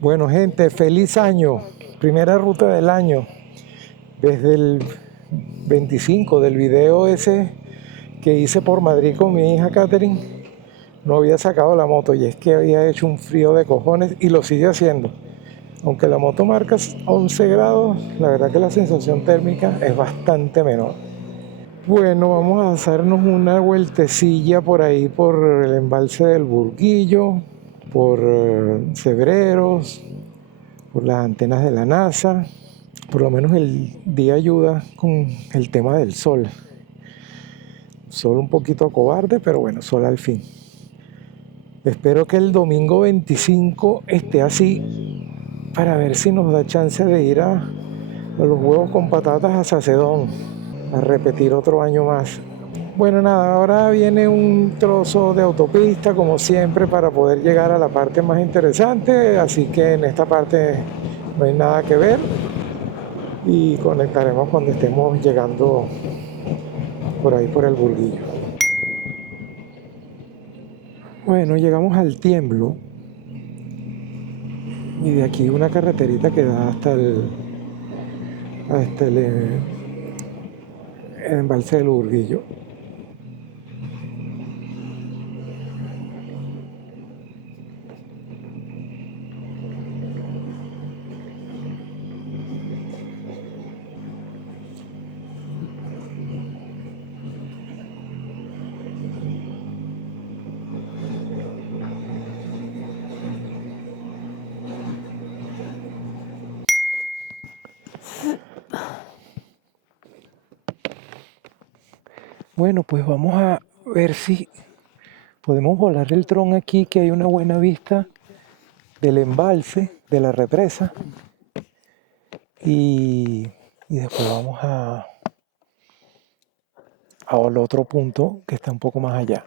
Bueno, gente, feliz año. Primera ruta del año. Desde el 25 del video ese que hice por Madrid con mi hija Catherine, no había sacado la moto y es que había hecho un frío de cojones y lo sigue haciendo. Aunque la moto marca 11 grados, la verdad que la sensación térmica es bastante menor. Bueno, vamos a hacernos una vueltecilla por ahí, por el embalse del Burguillo, por Cebreros, por las antenas de la NASA. Por lo menos el día ayuda con el tema del sol. Sol un poquito cobarde, pero bueno, sol al fin. Espero que el domingo 25 esté así para ver si nos da chance de ir a los huevos con patatas a Sacedón, a repetir otro año más. Bueno, nada, ahora viene un trozo de autopista, como siempre, para poder llegar a la parte más interesante, así que en esta parte no hay nada que ver y conectaremos cuando estemos llegando por ahí por el Burguillo. Bueno, llegamos al Tiemblo y de aquí una carreterita que da hasta el embalse del Burguillo. Bueno, pues vamos a ver si podemos volar el dron aquí, que hay una buena vista del embalse, de la represa. Y después vamos al otro punto que está un poco más allá.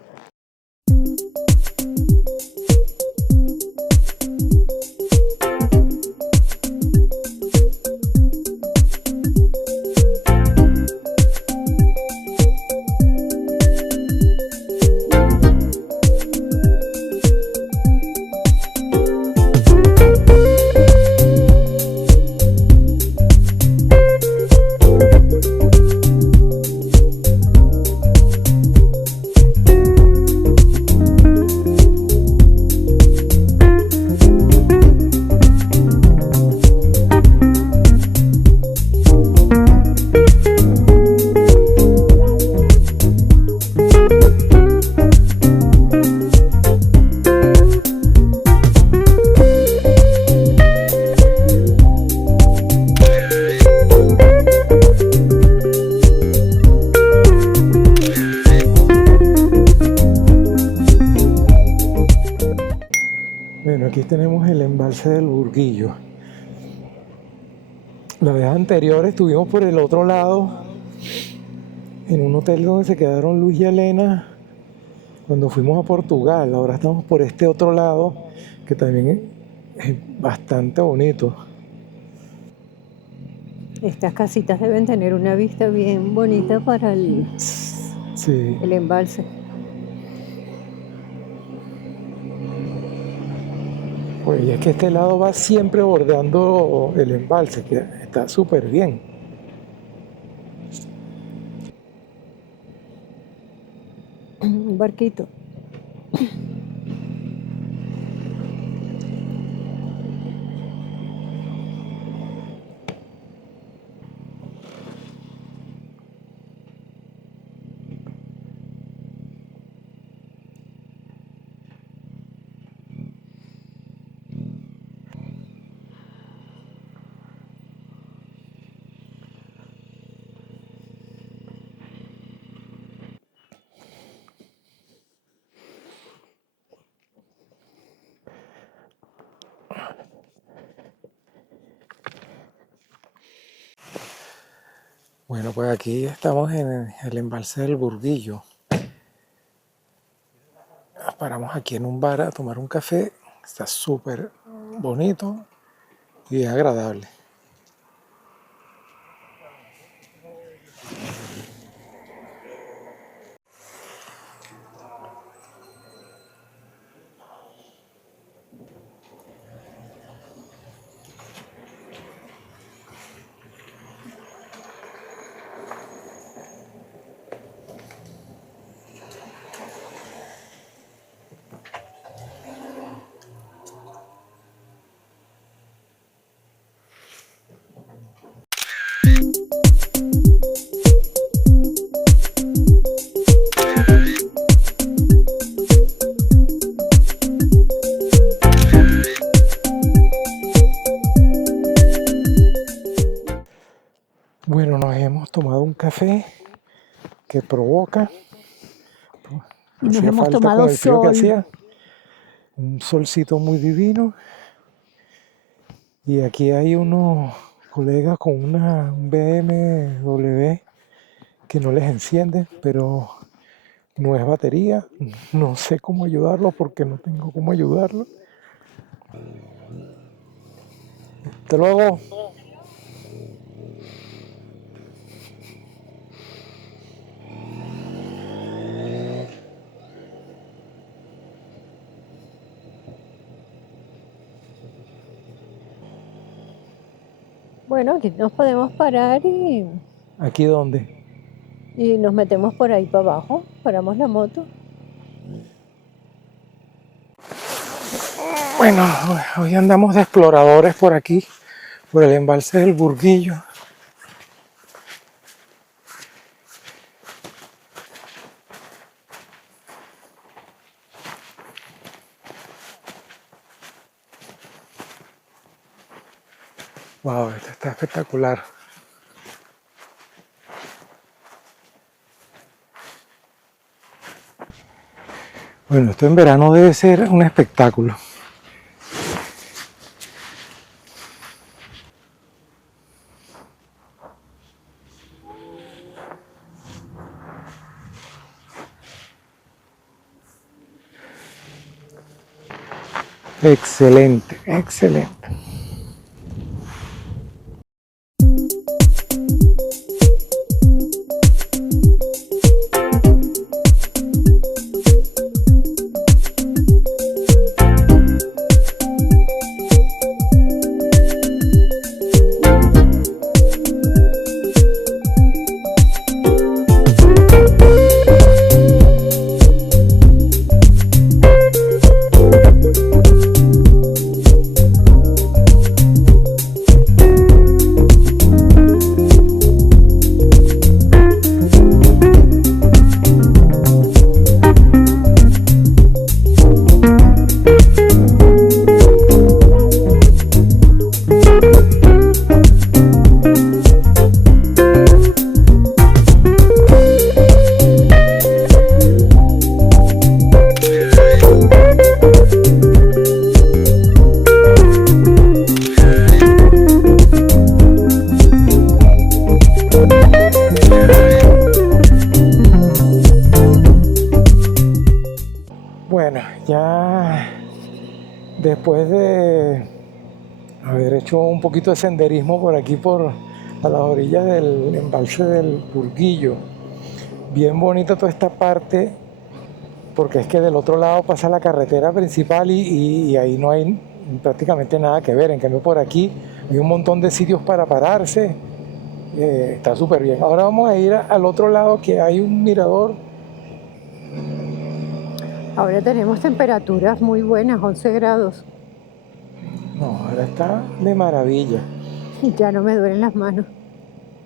Bueno, aquí tenemos el embalse del Burguillo. La vez anterior estuvimos por el otro lado, en un hotel donde se quedaron Luis y Elena cuando fuimos a Portugal. Ahora estamos por este otro lado, que también es bastante bonito. Estas casitas deben tener una vista bien bonita para Sí. el embalse. Pues y es que este lado va siempre bordeando el embalse, que está súper bien. Un barquito. Bueno, pues aquí estamos en el embalse del Burguillo. Paramos aquí en un bar a tomar un café. Está súper bonito y agradable. hemos tomado un café que provoca. Nos Hacía hemos falta tomado con el frío que sol. hacía. Un solcito muy divino. Y aquí hay unos colegas con un BMW que no les enciende, pero no es batería. No sé cómo ayudarlo porque no tengo cómo ayudarlo. Hasta luego. Bueno, aquí nos podemos parar ¿Aquí dónde? y nos metemos por ahí para abajo. Paramos la moto. Bueno, hoy andamos de exploradores por aquí, por el embalse del Burguillo. Wow, esto está espectacular. Bueno, esto en verano debe ser un espectáculo. Excelente, excelente. Bueno, ya después de haber hecho un poquito de senderismo por aquí, a las orillas del embalse del Burguillo, bien bonita toda esta parte, porque es que del otro lado pasa la carretera principal y ahí no hay prácticamente nada que ver. En cambio por aquí hay un montón de sitios para pararse, está súper bien. Ahora vamos a ir al otro lado que hay un mirador. Ahora tenemos temperaturas muy buenas, 11 grados. No, ahora está de maravilla. Y ya no me duelen las manos.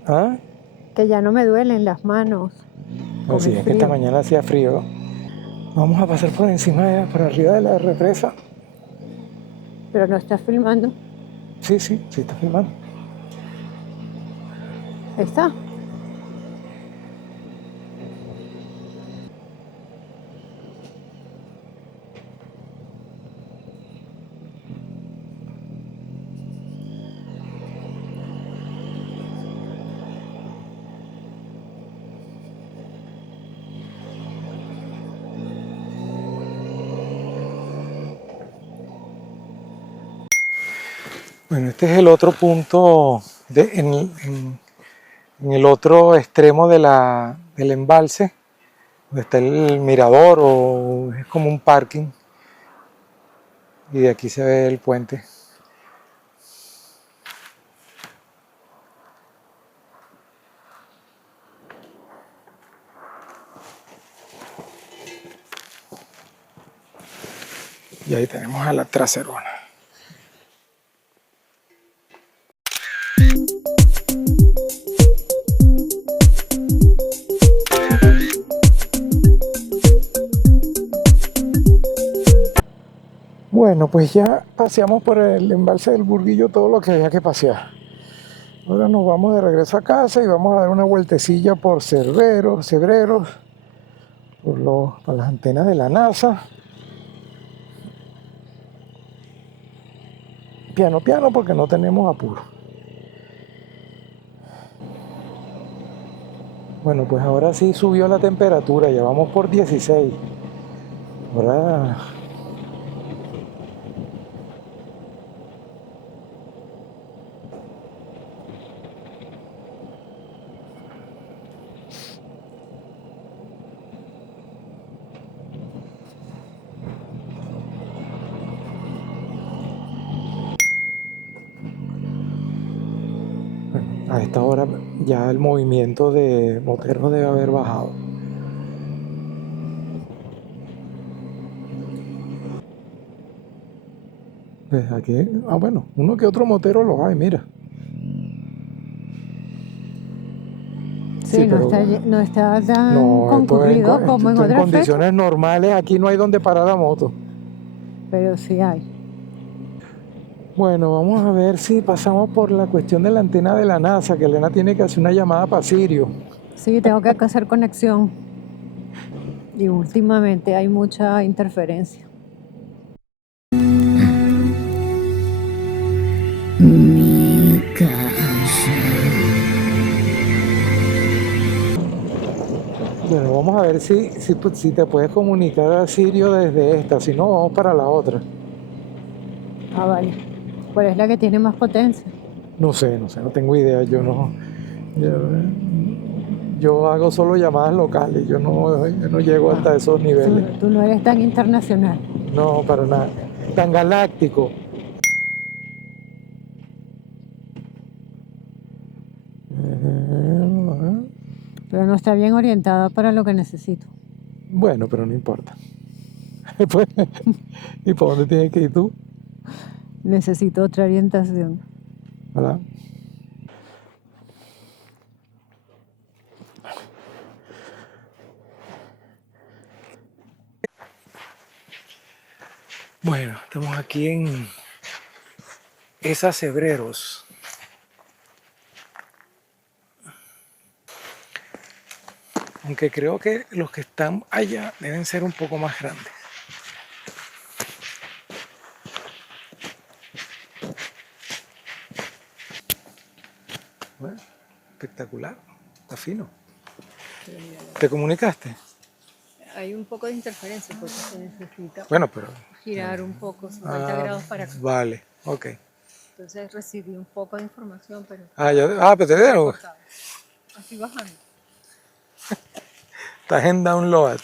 ¿Ah? Que ya no me duelen las manos con Pues sí, el es que esta frío. mañana hacía frío. Vamos a pasar por encima, por arriba de la represa. Pero no estás filmando. Sí, está filmando. Ahí está. Bueno, este es el otro punto, en el otro extremo del embalse, donde está el mirador o es como un parking. Y de aquí se ve el puente. Y ahí tenemos a la traserona. Bueno, pues ya paseamos por el embalse del Burguillo todo lo que había que pasear. Ahora nos vamos de regreso a casa y vamos a dar una vueltecilla por Cebreros, por las antenas de la NASA. Piano, piano, porque no tenemos apuro. Bueno, pues ahora sí subió la temperatura, ya vamos por 16. Ahora a esta hora ya el movimiento de moteros debe haber bajado. Pues aquí, bueno, uno que otro motero los hay, mira. Sí, Sí, no pero no está tan no, concurrido como en esto en otras fechas, condiciones normales, aquí no hay donde parar la moto. pero sí hay. Bueno, vamos a ver si pasamos por la cuestión de la antena de la NASA, que Elena tiene que hacer una llamada para Sirio. Sí, tengo que hacer conexión. Y últimamente hay mucha interferencia. Mi casa. Bueno, vamos a ver si te puedes comunicar a Sirio desde esta, si no, vamos para la otra. Ah, vale. ¿Cuál es la que tiene más potencia? No sé, no tengo idea, yo, yo hago solo llamadas locales, yo no llego hasta esos niveles. Tú no eres tan internacional. No, para nada. Tan galáctico. Pero no está bien orientada para lo que necesito. Bueno, pero no importa. Pues, ¿y por dónde tienes que ir tú? Necesito otra orientación. ¿Verdad? Bueno, estamos aquí en Esa Cebreros. Aunque creo que los que están allá deben ser un poco más grandes. Bueno, espectacular. Está fino. ¿Te comunicaste? Hay un poco de interferencia porque se necesita Bueno, pero... girar un poco, 50 grados para acá. Vale, ok. Entonces recibí un poco de información, pero Pero te dieron. cortado. Así bajando. Estás en download.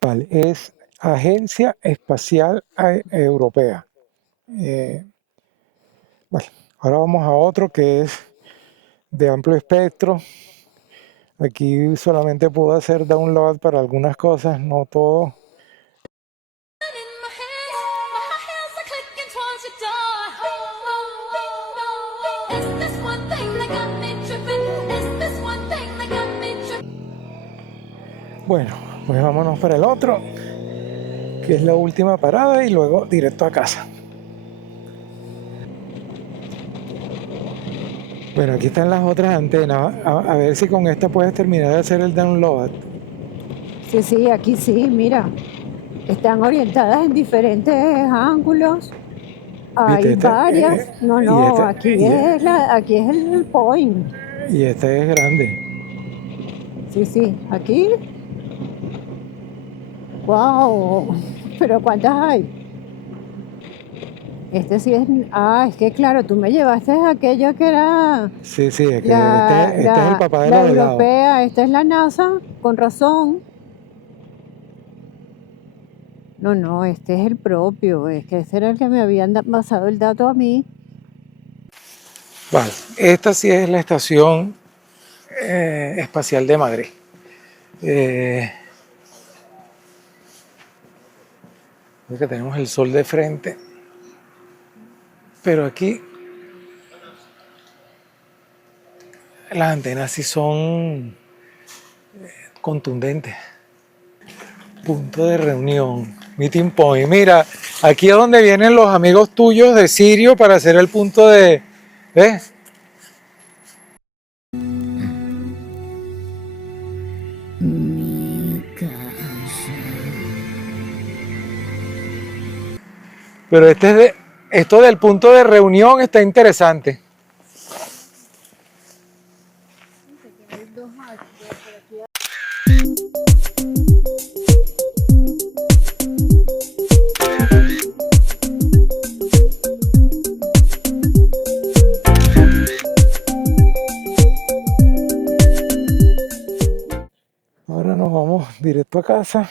Vale, es Agencia Espacial Europea. Vale, ahora vamos a otro que es de amplio espectro. Aquí solamente puedo hacer download para algunas cosas, no todo. Bueno, pues vámonos para el otro, que es la última parada y luego directo a casa. Bueno, aquí están las otras antenas. A ver si con esta puedes terminar de hacer el download. Sí, aquí sí, mira. Están orientadas en diferentes ángulos. Hay ¿Viste? varias. No, aquí aquí es el point. Y este es grande. Sí, aquí. Wow. Pero ¿cuántas hay? Este sí es. Ah, es que claro, tú me llevaste aquello que era Sí, es que este es el papá de la los helados. europea, esta es la NASA, con razón. No, este es el propio, es que ese era el que me habían pasado el dato a mí. Vale, esta sí es la estación espacial de Madrid. Que tenemos el sol de frente, pero aquí Las antenas sí son contundentes. Punto de reunión, meeting point. Mira, aquí es donde vienen los amigos tuyos de Sirio para hacer el punto de... ¿Ves? Mi casa. Pero esto del punto de reunión está interesante. Ahora nos vamos directo a casa.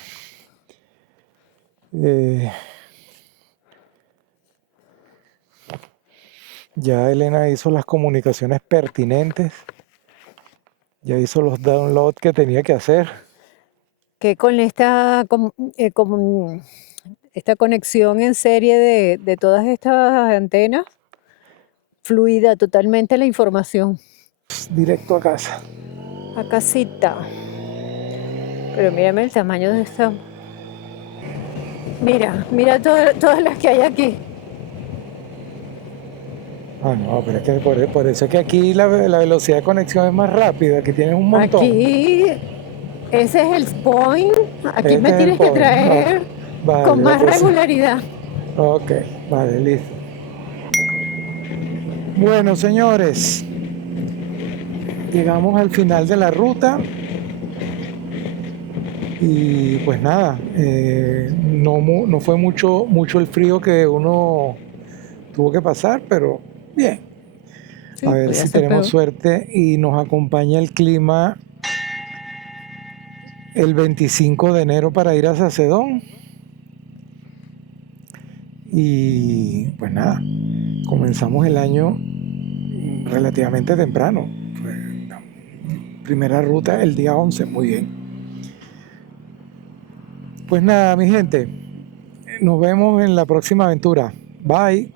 Ya Elena hizo las comunicaciones pertinentes. Ya hizo los downloads que tenía que hacer. Que con esta conexión en serie de todas estas antenas, fluida totalmente la información. Directo a casa. A casita. Pero mírame el tamaño de esta. Mira todas las que hay aquí. Ah, no, pero es que por eso es que aquí la velocidad de conexión es más rápida, que tienes un montón. Aquí, ese es el point. Aquí Este me es el tienes que point. traer Vale, con lo más puse. regularidad. Ok, vale, listo. Bueno, señores, llegamos al final de la ruta. Y pues nada, no fue mucho el frío que uno tuvo que pasar, pero bien. Sí, A ver podía si ser tenemos peor. suerte y nos acompaña el clima el 25 de enero para ir a Sacedón. Y pues nada, comenzamos el año relativamente temprano. Fue la primera ruta el día 11, muy bien. Pues nada, mi gente, nos vemos en la próxima aventura. Bye.